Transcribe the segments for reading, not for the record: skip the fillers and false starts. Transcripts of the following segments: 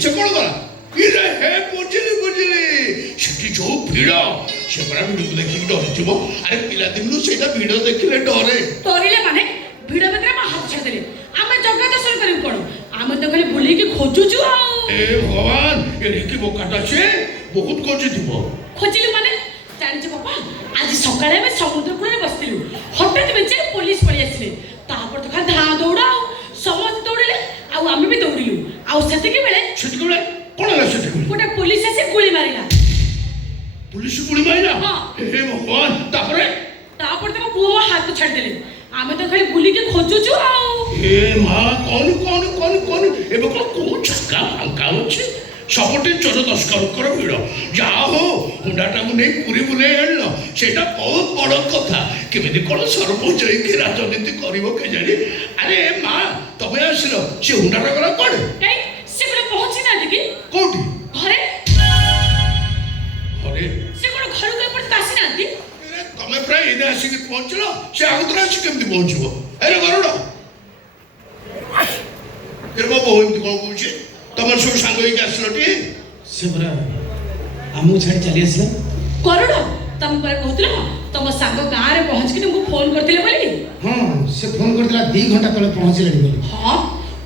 ମିଛ କ'ଣ କଲା ଇରେ ହେ ବୁଝିଲି ବୁଝିଲି ସେଠି ଯୋଉ ଭିଡ଼ ସେ ପରା ଭିଡ଼କୁ ଦେଖିକି ଡରିଥିବ ଆରେ ପିଲାଦିନରୁ ସେଇଟା ଭିଡ଼ ଦେଖିଲେ ଡରେ ଡରିଲେ ମାନେ ଭିଡ଼ ଭିତରେ ଆମ ହାତ ଛାଡ଼ିଦେଲେ ଆମେ ଜଗା ଦର୍ଶନ କରିବୁ କ'ଣ ଆମେ ତ ଖାଲି ବୁଲେଇକି ଖୋଜୁଛୁ ଆଉ ଏ ଭଗବାନ ଏରେ କି ବୋକାଟା ସେ ବହୁତ ଖୋଜିଥିବ ଖୋଜିଲୁ ମାନେ ଜାଣିଛୁ ବାପା ଆଜି ସକାଳେ ଆମେ ସମୁଦ୍ର କୂଳରେ ବସିଥିଲୁ ହଠାତ୍ ବେଞ୍ଚେ ପୋଲିସ ପଳେଇ ଆସିଲେ ତାପରେ ତ ଖାଲି ଧାଁ ଦୌଡ଼ ଆଉ ସମସ୍ତେ ଦୌଡ଼ିଲେ ଆଉ ଆମେ ବି ଦୌଡ଼ିଲୁ ଆଉ ସେତିକି ବେଳେ କ'ଣ ହେଲା ସେତିକି ଗୋଟେ ପୋଲିସ ଆସି ଗୁଳି ମାରିଲା ପୁଲିସ ଗୁଳି ମାରିଲା ହଁ ହେ ଭଗବାନ ତାପରେ ତାପରେ ତମ ପୁଅ ମୋ ହାତ ଛାଡ଼ିଦେଲେ ଆମେ ତ ଖାଲି ବୁଲିକି ଖୋଜୁଛୁ ଆଉ ଏ ମା କଣ ଏବେ କ'ଣ କୋଉ ଛକା ଫାଙ୍କା ଅଛି ସବୁଠି ଚୋର ତସ୍କରଙ୍କର ଭିଡ଼ ଯାହା ହଉ ହୁଣ୍ଡାଟାକୁ ନେଇ ପୁରୀ ବୁଲେଇ ଆଣିଲ ସେଇଟା ବହୁତ ବଡ଼ କଥା କେମିତି କ'ଣ ସରପଞ୍ଚ ହେଇକି ରାଜନୀତି କରିବ କେଜାଣି ଆରେ ମା ତମେ ଆସିଲ ସେ ହୁଣ୍ଡାଟା ଗଲା କୁଆଡ଼େ ସେ ଗୋଟେ ପହଞ୍ଚି ନାହାନ୍ତି କି କୋଉଠି ଘରେ ଘରେ ସେ କ'ଣ ଘରକୁ ଏପର୍ଯ୍ୟନ୍ତ ଆସିନାହାନ୍ତି ତମେ ପ୍ରାୟ ଏଇନେ ଆସିକି ପହଞ୍ଚିଲ ସେ ଆଗତରେ ଆସି କେମିତି ପହଞ୍ଚିବ ଆରେ ଗରୁଡ଼ ମୋ ବୋଉ ଏମିତି କ'ଣ କହୁଛି ତମର ସବୁ ସାଙ୍ଗ ହେଇକି ଆସିଲଟି ସେ ପରା ଆମକୁ ଛାଡ଼ି ଚାଲି ଆସିଲା ଗରୁଡ଼ ତମେ ପରା କହୁଥିଲ ତମ ସାଙ୍ଗ ଗାଁରେ ପହଞ୍ଚିକି ତୁମକୁ ଫୋନ କରିଥିଲେ ବୋଲି ହଁ ସେ ଫୋନ୍ କରିଥିଲା 2 ଘଣ୍ଟା ତଳେ ପହଞ୍ଚିଲାଣି ବୋଲି ହଁ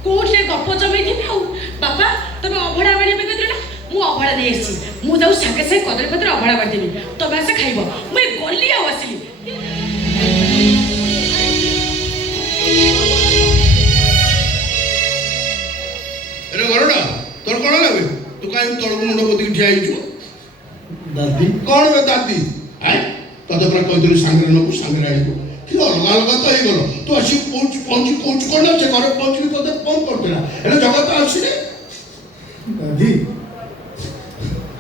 କୋଉଠି ଗପ ଜମେଇଥିବି ଆଉ ବାପା ତମେ ଅଭଡ଼ା ବାଡ଼ିବା ପାଇଁ କହିଥିଲ ନା ମୁଁ ଅଭଡ଼ା ନେଇ ଆସିଛି ମୁଁ ତାକୁ ସାଙ୍ଗେ ସାଙ୍ଗେ କଦଳୀ ପତ୍ର ଅଭଡ଼ା ବାଡ଼ିଦେବି ତମେ ଆସେ ଖାଇବ ମୁଁ ଏ ଗଲି ଆଉ ଆସିଲି ଆରେ ଗରୁଡ଼ ତୋର କ'ଣ ହେଲା ତୁ କାହିଁକି ତଳକୁ ମୁଣ୍ଡ ପୋତିକି ଠିଆ ହେଇଛୁ ଦାଦି କ'ଣ ବେ ଦାଦି ତତେ ପୁରା କହିଥିଲି ସାଙ୍ଗରେ ନେବୁ ସାଙ୍ଗରେ ଆଣିବୁ କି ଅଲଗା ଅଲଗା ତ ହେଇଗଲ ତୁ ଆସିକି ପହଞ୍ଚି କହୁଛୁ କ'ଣ ସେ ଘରେ ପହଞ୍ଚିକି ତତେ ଫୋନ୍ କରୁଥିଲା ଏଟା ଜଗା ତ ଆସିନି ଦାଦି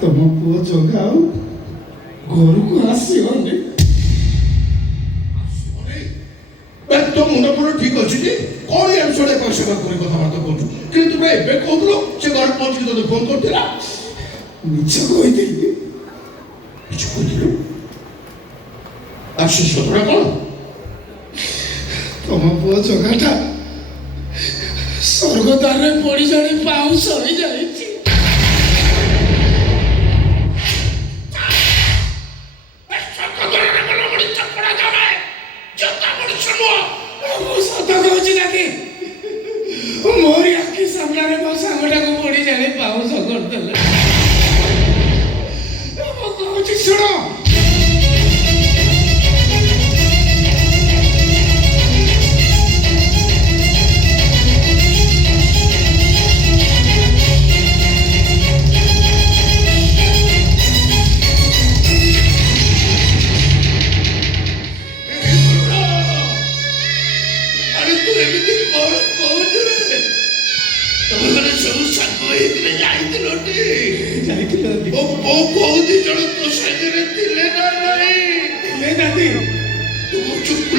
ତମ ପୁଅ ଜଗା ଆଉ ଘରକୁ ଆସିବନି ତୋ ମୁଣ୍ଡ ଫୁଣ୍ଡ ଠିକ୍ ଅଛି କି କ'ଣ ଏ ବିଷୟରେ ଏପଟ ସେବା କରି କଥାବାର୍ତ୍ତା କରୁଛୁ କିନ୍ତୁ ତୁମେ ଏବେ କହୁଥିଲ ସେ ଘରେ ପହଞ୍ଚିକି ତତେ ଫୋନ୍ କରୁଥିଲା ମିଛ କହିଥିଲି କିଛି କହିଥିଲୁ ଆଉ ସେ ସତଟା କ'ଣ ତମ ପୁଅ ଜଗାଟା ସ୍ୱର୍ଗଦ୍ୱାରରେ ପଡ଼ି ଜଣେ ପାଉଁଶ ହୋଇଯାଇଛି ମୁଁ ସତ କହୁଛି ନାକି ମୋରି ଆଖି ସାମ୍ନାରେ ମୋ ସାଙ୍ଗଟାକୁ ପଡ଼ି ଜାଣି ପାଉଁଶ କରିଦେଲେ ମୁଁ କହୁଛି ଶୁଣ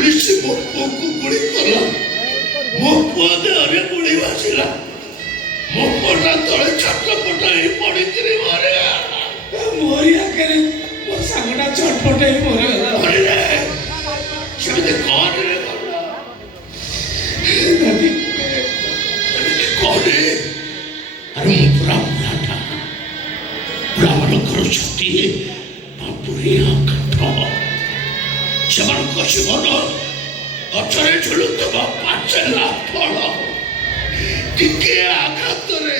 ପୁଲିସ ମୋ ପୁଅକୁ ଗୁଳି କଲା ମୋ ପୁଅ ଦେହରେ ଗୁଳି ବାଜିଲା ମୋ ପୁଅଟା ତଳେ ଛଟପଟ ହେଇ ପଡ଼ିକିରି ମରିଗଲା ମୋରି ଆଗରେ ମୋ ସାଙ୍ଗଟା ଛଟପଟ ହେଇ ମରିଗଲା ସେମିତି କଣରେ ଦାଦି ଏମିତି କଣରେ ଆରେ ମୁଁ ପୁରା ବୁଢ଼ାଟା ବୁଢ଼ାମାନଙ୍କର ଛୁଟି ବାବୁରିଆ କାଠ ସେମାନଙ୍କ ଜୀବନ ଗଛରେ ଝୁଲୁଥିବା ପାଚେଲା ଫଳ ଟିକେ ଆଘାତରେ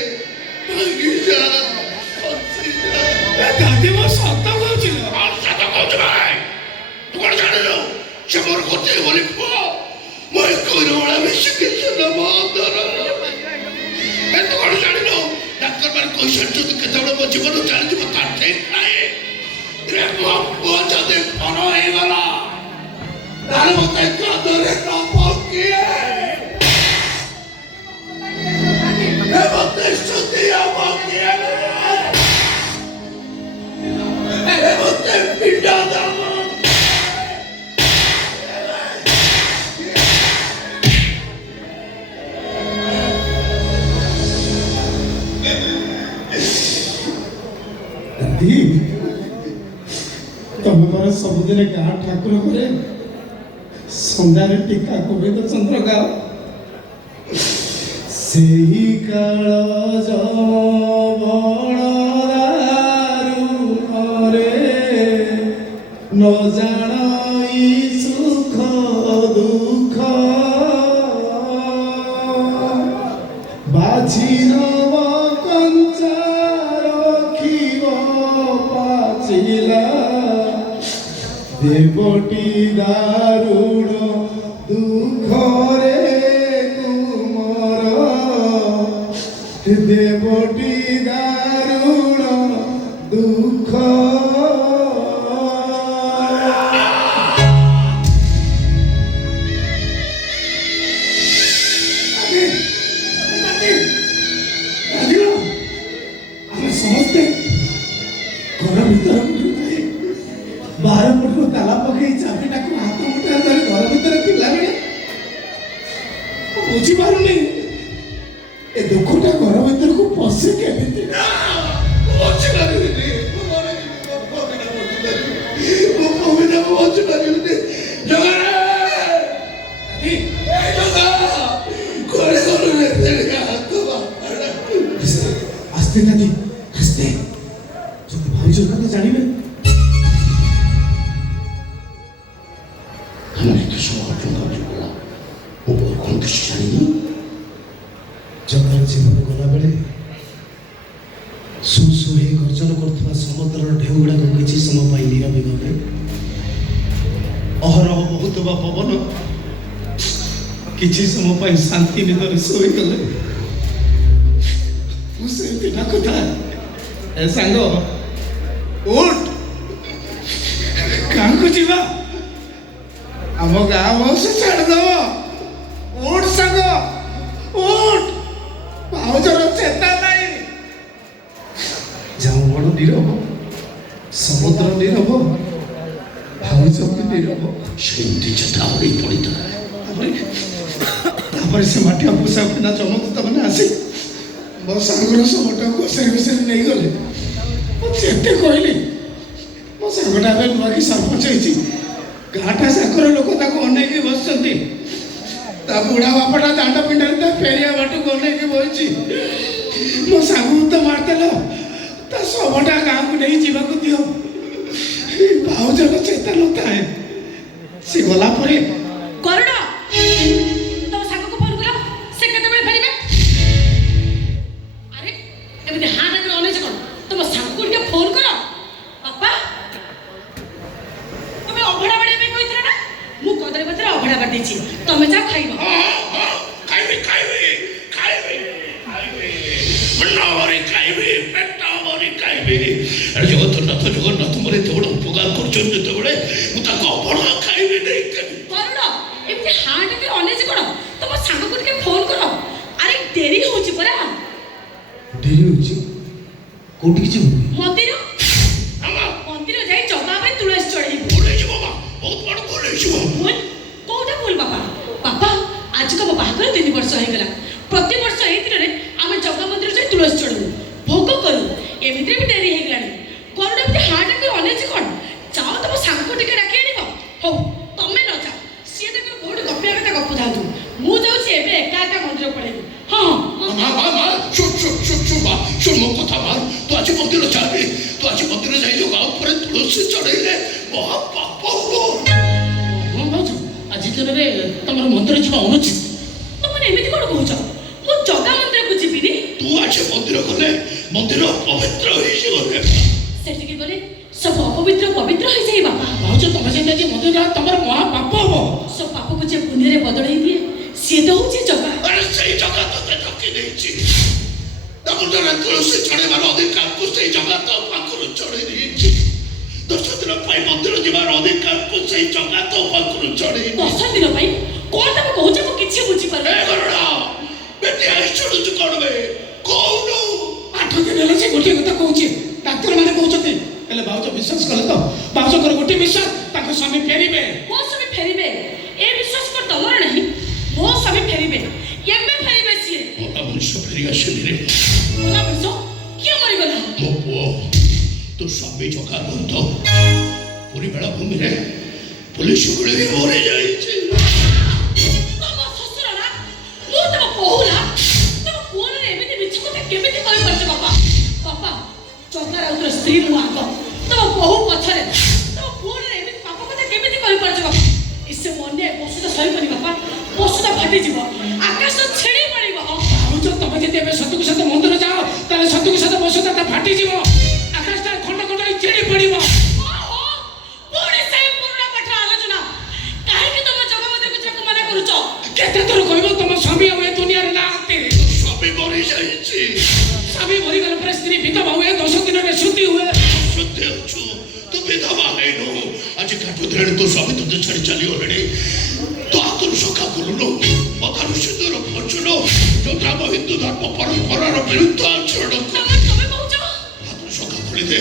ଭାଙ୍ଗିଯାଏ ଦାଦି ମୋ ସତ କହୁଛି ସତ କହୁଛୁ ଭାଇ ତୁ କ'ଣ ଜାଣିଲୁ ସେ ମୋର ଗୋଟିଏ ବୋଲି ପୁଅ ମୋ ଏକୋଇର ଭଳିଆ ମିଶିକି ସେ ମୋ ଅନ୍ତର ତୁ କ'ଣ ଜାଣିଲୁ ଡାକ୍ତରମାନେ କହିସାରିଛନ୍ତି କେତେବେଳେ ମୋ ଜୀବନ ଚାଲିଯିବ ତା ଠିକ୍ ନାହିଁ ମୋ ପୁଅ ଯଦି ଭଲ ହେଇଗଲା ତାହେଲେ ମତେ କାଦରେ ନବ କିଏ ମତେ ସ୍ତୁତି ହବ କିଏ ମତେ ପିଣ୍ଡ ଦବ ଦାଦି ତମେ ପରା ସବୁଦିନ ଗାଁ ଠାକୁର ଘରେ ସନ୍ଧ୍ୟାରେ ଟୀକା ଗୋବିନ୍ଦ ଚନ୍ଦ୍ର ଗାଅ ସେହି କାଳ জানাই সুখ দুঃখ বাছি নব কঞ্চা রখিব পাচিলা দেবটি দারুণ দুঃখরে তুমর দেবটি দারুণ দুঃখ ଆମେ ସମସ୍ତେ ଘର ଭିତରକୁ ଯାଇ ବାହାର ପଟରୁ ତାଲା ପକେଇ ଚାବିଟାକୁ ହାତ ମୁଠାରେ ଧରି ଘର ଭିତରେ ଥିଲାବେଳେ ବୁଝିପାରୁନି ଏ ଦୁଃଖଟା ଘର ଭିତରକୁ ପଶି କେମିତି আস্তে দাদি আস্তে যদি ভাউজের কথা জানিবে আমার এত সময় ঘটনা বলা ও কোনো কিছু জানিনি। ଜଗାର ଜୀବନ ଗଲାବେଳେ ସୁ ସୁ ହେଇ ଗର୍ଜନ କରୁଥିବା ସମୁଦ୍ରର ଢେଉ ଗୁଡ଼ାକ କିଛି ସମୟ ପାଇଁ ନିରବି ଗଲେ। ଅହରହ ବହୁଥିବା ପବନ କିଛି ସମୟ ପାଇଁ ଶାନ୍ତି ନିଦରେ ଶୋଇଗଲେ। ମୁଁ ସେମିତି ଡାକୁଥାଏ, ଏ ସାଙ୍ଗ ଉଠ, ଗାଁକୁ ଯିବା, ଆମ ଗାଁ ବସ ଛାଡ଼ିଦବ, ଉଠ ସାଙ୍ଗ ଉଠ। ଭାଉଜର ଚେତା ନାହିଁ। ଯାଉ ବଡ଼ ନୀରବ, ସମୁଦ୍ର ନୀରବ, ଭାଉଜ ବି ନୀରବ। ସେମିତି ଚେତା ହୋଇ ପଡ଼ିଥିଲା। ତାପରେ ସେ ମାଠିଆ ପୋଷାକ ପିନ୍ଧା ଚମତ୍କାର ମାନେ ଆସି ମୋ ସାଙ୍ଗର ଶବଟାକୁ ଘୋଷାରି ଘୋଷାରି ନେଇଗଲେ। ମୁଁ ଯେତେ କହିଲି ମୋ ସାଙ୍ଗଟା ଏବେ ନୂଆକି ସରପଞ୍ଚ ହେଇଛି, ଗାଁଟା ସାଙ୍ଗର ଲୋକ ତାକୁ ଅନେଇକି ବସିଛନ୍ତି। ତା ବୁଢ଼ା ବାପାଟା ଦାଣ୍ଡ ପିଣ୍ଡାରେ ତା ଫେରିଆ ବାଟକୁ ଅନେଇକି ବସିଛି। ମୋ ସାଙ୍ଗକୁ ତ ମାରିଦେଲ, ତା ଶବଟା ଗାଁକୁ ନେଇ ଯିବାକୁ ଦିଅ। ଭାଉଜର ଚେତା ନଥାଏ। ସେ ଗଲା ପରେ କରୁଣ ତମ ସାଙ୍ଗକୁ ଫୋନ କର, ସେ କେତେବେଳେ ଫେରିବେ? ଆରେ ଏମିତି ହାଁ ଡାକରେ ଅନେଇଛ କଣ? ତମ ସାଙ୍ଗକୁ ଟିକେ ଫୋନ କର। ବାପା ତମେ ଅଭଡ଼ା ବାଡ଼ିବା ପାଇଁ କହିଥିଲ ନା? ମୁଁ କଦଳୀ ପତ୍ରରେ ଅଭଡ଼ା ବାଡ଼ି ଦେଇଛି, ତମେ ଯାଅ ଖାଇବ। ଖାଇବି ଖାଇବି ଖାଇବି ଖାଇବି ମନରେ ଖାଇବି, ପେଟ ଭରି ଖାଇବି। ଜଗନ୍ନାଥ ଜଗନ୍ନାଥ ମୋର ଏତେ ବଡ଼ ଉପକାର କରୁଛନ୍ତି ଯେତେବେଳେ ମୁଁ ତାକୁ ଅବଢ଼ା ଖାଇବି ନେଇ ଦେବି। କରୁଣ ଏମିତି ହାଁ ଡାକରେ ଅନେଇଛ କଣ? ତମ ସାଙ୍ଗକୁ ଟିକେ ଫୋନ କର। ଆରେ ଡେରି ହଉଛି ପରା। ଡେରି ହଉଛି? କୋଉଠିକି ଯିବୁ? ମନ୍ଦିର ଆମ ମନ୍ଦିର ଯାଇ ଜଗା ପାଇଁ ତୁଳସୀ ଚଢ଼େଇବୁ। ଭୁଲ ହେଇଯିବ ମା, ବହୁତ ବଡ଼ ଭୁଲ ହେଇଯିବ। ଭୁଲ? କୋଉଟା ଭୁଲ ବାପା? ବାପା ଆଜିକୁ ମୋ ବାହାଘର 3 ବର୍ଷ ହେଇଗଲା। ପ୍ରତିବର୍ଷ ଏଇ ଦିନରେ ଆମେ ଜଗା ମନ୍ଦିର ଯାଇ ତୁଳସୀ ଚଢ଼ଉ, ଭୋଗ କରୁ। ଏମିତିରେ ବି ଡେରି ହେଇଗଲାଣି। କରୁଣ ଏମିତି ହାଁ ଡାକରେ ଅନେଇଛି କଣ? ଯାଅ ତମ ସାଙ୍ଗକୁ ଟିକେ ଡାକି ଆଣିବ। ହଉ ତମେ ନ ଯାଅ, ସିଏ ତାଙ୍କର କୋଉଠି ଗପିବା କଥା ଗପୁଥାନ୍ତୁ। ମୁଁ ଯାଉଛି ଏବେ ଏକା ଏକା ମନ୍ଦିର ପଳେଇବି। ହଁ ମା ମା ମା ଶୁଣ ଶୁଣ ଶୁଣ ଶୁଣ ମା, ଶୁଣ ମୋ କଥା ମା। ତୁ ଆଜି ମନ୍ଦିର ଯାବି, ତୁ ଆଜି ମନ୍ଦିର ଯାଇ ଯୋଉ ଗାଁ ଉପରେ ତୁଳସୀ ଚଢ଼େଇଲେ ମହା ପାପ ହବ। ହଁ ଭାଉଜ, ଆଜି ଦିନରେ ତମର ମନ୍ଦିର ଯିବା ଅନୁଚିତ। ତମେ ଏମିତି କଣ କହୁଛ? ମୁଁ ଜଗା ମନ୍ଦିରକୁ ଯିବିନି। ତୁ ଆଜି ମନ୍ଦିର ଗଲେ ମନ୍ଦିର ପବିତ୍ର ହେଇଯିବ। ସେଠିକି ଗଲେ ସବୁ ଅପବିତ୍ର ପବିତ୍ର ହେଇଯାଏ ବାପା। ଭାଉଜ ତମେ ଯଦି ଆଜି ମନ୍ଦିର ଯାଅ ତମର ମହା ପାପ ହବ। ସବୁ ପାପକୁ ଯେ ପୁଣ୍ୟରେ ବଦଳେଇ ଦିଏ, ସିଏ ତ ହଉଛି ଜଗା। ଆରେ ସେଇ ଜଗା ତତେ ଠକି ଦେଇଛି। ତା ମୁଣ୍ଡରେ ତୁଳସୀ ଚଢ଼େଇବାର ଅଧିକାରକୁ ସେଇ ଜଗା ତୋ ପାଖରୁ ଚଢ଼େଇ ଦେଇଛି। 10 ଦିନ ପାଇଁ ମନ୍ଦିର ଯିବାର ଅଧିକାରକୁ ସେଇ ଜଗା ତୋ ପାଖରୁ ଚଢ଼େଇ 10 ଦିନ ପାଇଁ? କଣ ତମେ କହୁଛ? ମୁଁ କିଛି ବୁଝିପାରୁନି। ବେଟି ଆଇ ଶୁଣୁଛୁ କଣ ବେ? କହୁନୁ 8 ଦିନ ହେଲା ସେ ଗୋଟିଏ କଥା କହୁଛି, ଡାକ୍ତରମାନେ କହୁଛନ୍ତି। ହେଲେ ଭାଉଜ ବିଶ୍ୱାସ କଲେ ତ? ଭାଉଜଙ୍କର ଗୋଟିଏ ବିଶ୍ୱାସ, ତାଙ୍କ ସ୍ୱାମୀ ଫେରିବେ। ମୋ ସ୍ୱାମୀ ଫେରିବେ ଏ ବିଶ୍ୱାସ କଣ ତମର ନାହିଁ? ମୋ ସ୍ୱାମୀ ଫେରିବେ, ଏବେ ଫେରିବେ ସିଏ। ମୋଟା ମଣିଷ ଫେରି ଆସିନି ରେ। ଗଲା ମଣିଷ କିଏ ମରିଗଲା? ମୋ ପୁଅ ତୋ ସ୍ୱାମୀ ଜଗା ନୁହଁ ତ? ପୁରୀ ବେଳାଭୂମିରେ ପୁଲିସ ଗୁଳିରେ ମରି ଯାଇଛି। ତମ ଶ୍ୱଶୁର ନା? ମୁଁ ତମ ବୋହୂ ନା? ତମ ପୁଅର ଏମିତି ମିଛ କଥା କେମିତି କହିପାରୁଛ ବାପା? ବାପା ଜଗା ରାଉତର ସ୍ତ୍ରୀ ମୁଁ ଆଗ, ତମ ବୋହୂ ପଛରେ। ତମ ପୁଅର ଏମିତି କରିପାରୁଛ ବାପା ସେ ମନେ ପଶୁଟା ସହିବନି ବାପା ପଶୁଟା ଫାଟିଯିବ ଆକାଶ ଛିଡ଼ି ପଡ଼ିବ ଭାବୁଛ ତମେ ଯଦି ଏବେ ସତକୁ ସତ ମନ୍ଦିର ଯାଅ ତାହେଲେ ସତକୁ ସତ ବସୁଧାଟା ଫାଟିଯିବ ଆକାଶଟା ଖଣ୍ଡ ଖଣ୍ଡ ହେଇ ଚିଡ଼ି ପଡ଼ିବ। ଓହୋ ପୁଣି ସେଇ ପୁରୁଣା ପାଠ ଆଲୋଚନା କାହିଁକି ତମେ ଜଗବନ୍ଧୁକୁ ଯିବାକୁ ମନା କରୁଛ? କେତେ ଥର କହିବ ତମ ସ୍ୱାମୀ ଆଉ ଏ ଦୁନିଆରେ ନାହାନ୍ତି। ସ୍ୱାମୀ ମରିଯାଇଛି। ସ୍ୱାମୀ ମରିଗଲା ପରେ ସ୍ତ୍ରୀ ବିଧବା ହୁଏ 10 ଦିନରେ ଶୁଦ୍ଧି ହୁଏ। ସତ୍ୟ ଅଛୁ ତୁ ବିଧବା ହେଇନୁ ଆଜି କାଠୁ ଦିନ ତୋ ସ୍ୱାମୀ ତୋତେ ଛାଡ଼ି ଚାଲିଗଲେଣି ତୁ ହାତରୁ ସଖା ଖୋଲୁନୁ ମଥାରୁ ସିନ୍ଦୁର ପୋଛୁନୁ ଯୋଉଟା ଆମ ହିନ୍ଦୁ ଧର୍ମ ପରମ୍ପରାର ବିରୁଦ୍ଧ ଆଚରଣ ତମେ କହୁଛ ହାତରୁ ସଖା ଖୋଲିଦେ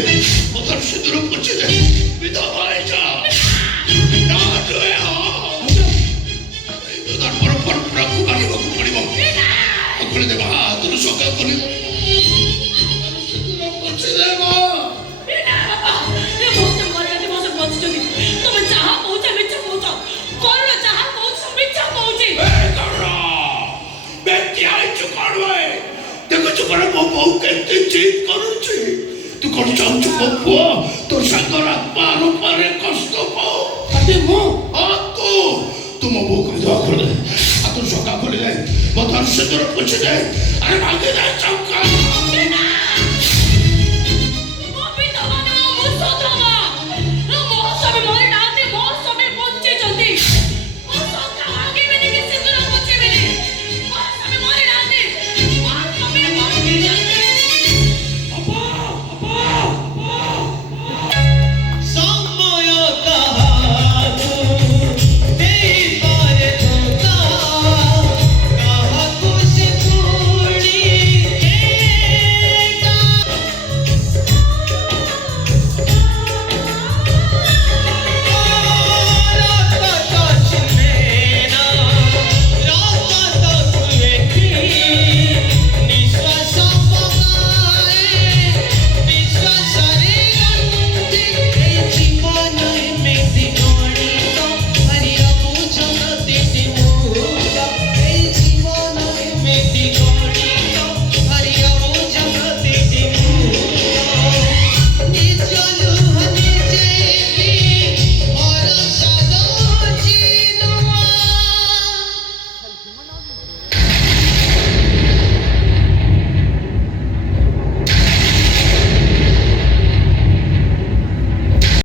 ମଥାରୁ ସିନ୍ଦୁର ପୋଛିଦେ ବିଧବା ହେଇଯା ନା ନୁହେଁ ହିନ୍ଦୁ ଧର୍ମର ପରମ୍ପରାକୁ ମାନିବାକୁ ପଡ଼ିବ ଖୋଲିଦେ ମା ହାତରୁ ସଖା ଖୋଲିବ ସିନ୍ଦୁର ପୋଛିଦେ ମା ତମେ ଯାହା କହୁଛ ମିଛ କହୁଛ କରୁଣ ଯାହା କହୁଛ ମିଛ କହୁଛି ଦେଖୁଛୁ କଣ ମୋ ବୋଉ କେତେ ଜିଦ୍ କରୁଛି ତୁ କଣ ଚାହୁଁଛୁ ମୋ ପୁଅ ତୋ ସାଙ୍ଗର ଆତ୍ମା ରୂପରେ କଷ୍ଟ ପାଉ ମୁଁ ତୁ ମୋ ବୋଉ କହିଦେବା ଖୋଲିଦେ ହାତରୁ ସକା ଖୋଲିଦେ ମୋ ଧର ସିନ୍ଦୁର ପୋଛିଦେ ଆରେ ଭାଙ୍ଗି